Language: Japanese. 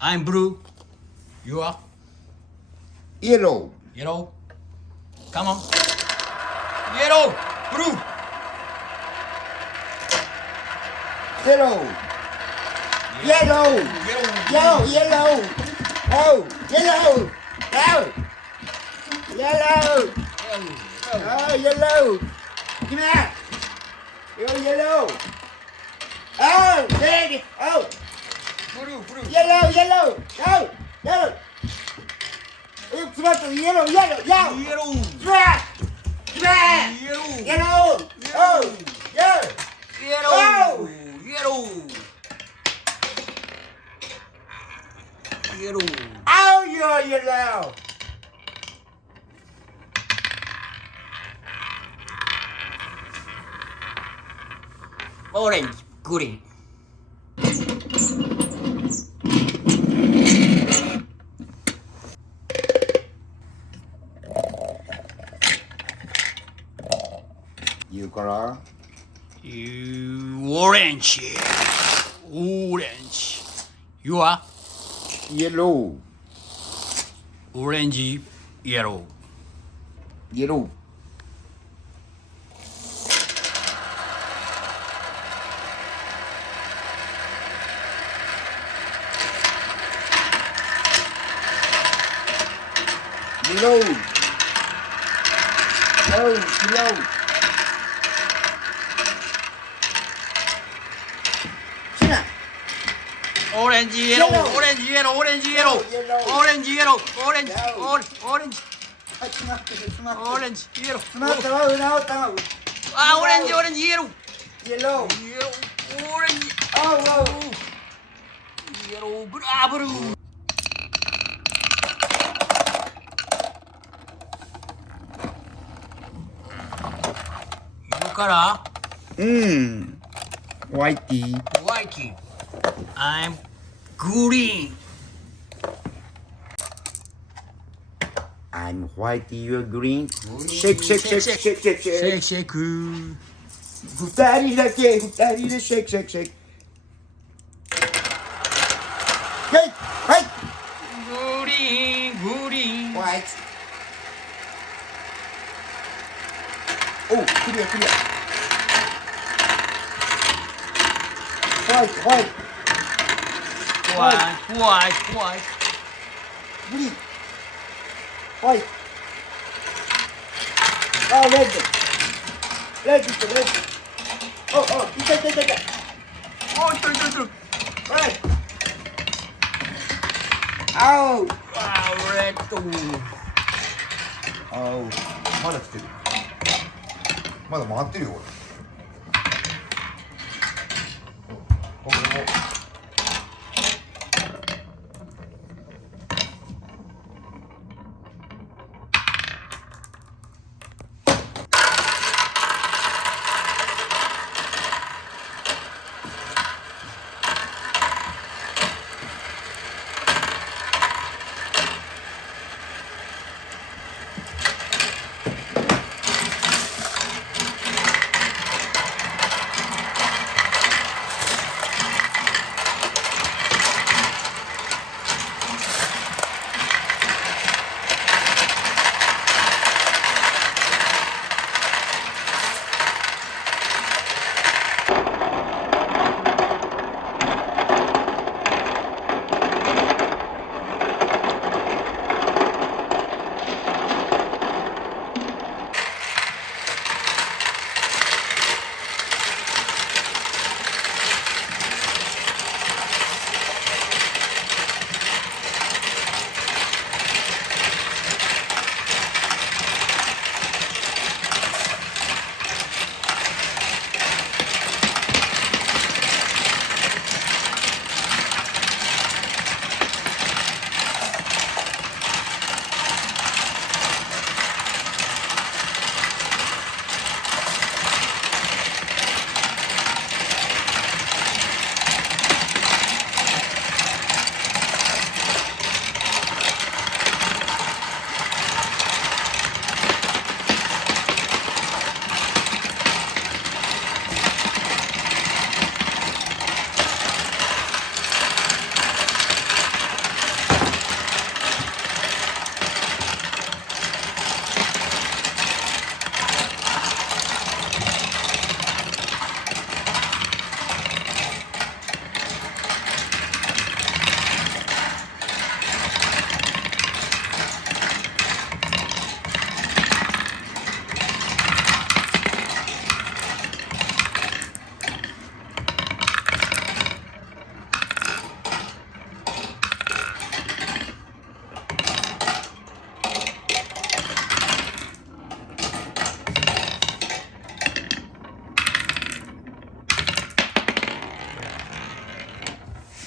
I'm blue. You are Yellow. yellow. Come on. Yellow, blue. Yellow. Yellow. Yellow. Yellow. Oh, yellow. Oh. Yellow. Oh, yellow. Come here. You're yellow. Oh, red. Oh, Blue, blue. yellow, yellow. Go, yellow. Oh, tomato, yellow, yellow, yellow. Yellow. Come here. Yellow. Yellow. Oh, yellow. Yellow. Oh. Yellow. Yellow. Oh, you're yellow. Orange, green. You color. Orange. Orange. You are Yellow. orange, yellow. Yellow. Yellow. Oh, yellow. China. Orange, yellow, Yellow. orange, yellow, orange, yellow, Yellow. orange, yellow, orange, Yellow. orange, はい、詰まってる、詰まってる。 orange, yellow. 詰まったわ、うなおたわ。Ah, orange, orange, yellow, Yellow. yellow, orange, Oh, wow. yellow, blue, ah, blue. Your color, Whitey. white. I'm green. I'm whitey, you're green. Shake, shake, shake, shake, shake, shake. Shake, shake. 二人だけ、二人でシェイクシェイクシェイク。はい、はい。Green, green. White. お、クリアクリア。ホワイト、ホワイト。 White, white, white. グリーン。ホワイト。あ、レッド。レッドとレッド。お、お、いたいたいたいた。 Oh, itu, itu. はい。青。 Wow, red. 青。まだ来てる。まだ回ってるよ、これ。